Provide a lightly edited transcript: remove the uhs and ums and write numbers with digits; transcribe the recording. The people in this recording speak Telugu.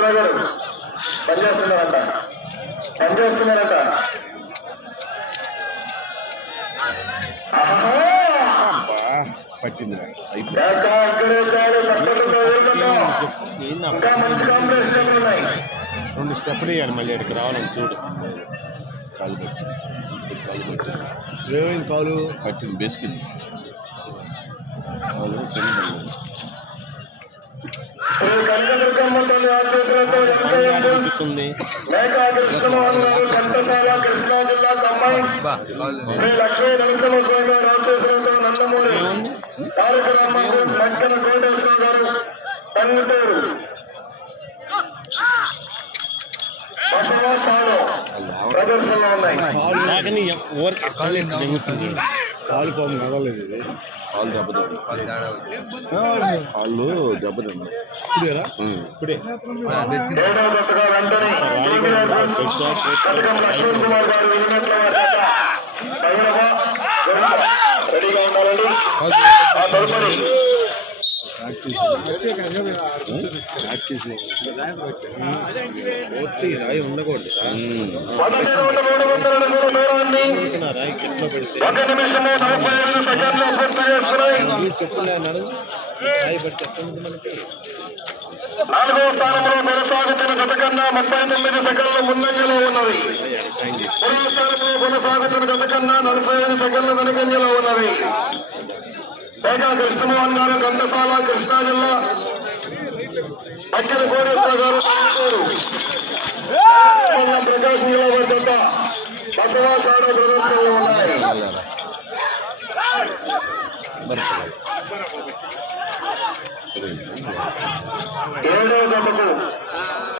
వెంకట్రావు గారు పనిచేస్తున్నారంట పట్టింది ఇంకా మంచి కాంపిటీషన్ ఉన్నాయి. 2 స్టెప్పులు ఇవ్వాలి మళ్ళీ ఇక్కడికి రావాలని చూడు. కాలు పట్టి ఏమైంది? కాలు పట్టింది, బేసుకుంది కాలు శ్రీ కనకదుర్గమ్మ తల్లి ఆశీస్సులతో మేకా కృష్ణమోహన్ గారు ఘంటసాల కృష్ణా జిల్లా కంబైన్స్ శ్రీ లక్ష్మీ నరసింహస్వామి గారి ఆశీస్సులతో నందమూరి తారక రామారావు మక్కన కోటేశ్వర గారు టంగుటూరు బసవాసాలు ప్రదర్శనలో ఉన్నాయి. కాలు పాము నడలేదు, ఇది కాళ్ళు దెబ్బతింది, కాళ్ళు దెబ్బతింది. ఇప్పుడేరా ఇప్పుడే ఏడవ జట్టుగా వెంటనే లక్ష్మణ్ కుమార్ గారు వినిమెట్ల రెడీగా ఉండాలండి. ఆ తదుపరి రాయి ఉండకూడదు. 1 నిమిషము 45 సెకండ్లు పూర్తి చేసుకున్నాయి. నాలుగవ స్థానంలో కొనసాగుతున్న జత కన్నా 39 సెకండ్లు ముందంజలో ఉన్నవి. 3వ స్థానంలో కొనసాగుతున్న జత కన్నా 45 సెకండ్లు వెనుకంజలో ఉన్నవి. మేకా కృష్ణమోహన్ గారు ఘంటసాల కృష్ణా జిల్లా, అక్కల కోటేశ్వర గారు ప్రకాశం జిల్లా వారి జత బసవాసాడ ప్రదర్శనలో ఉన్నాయి.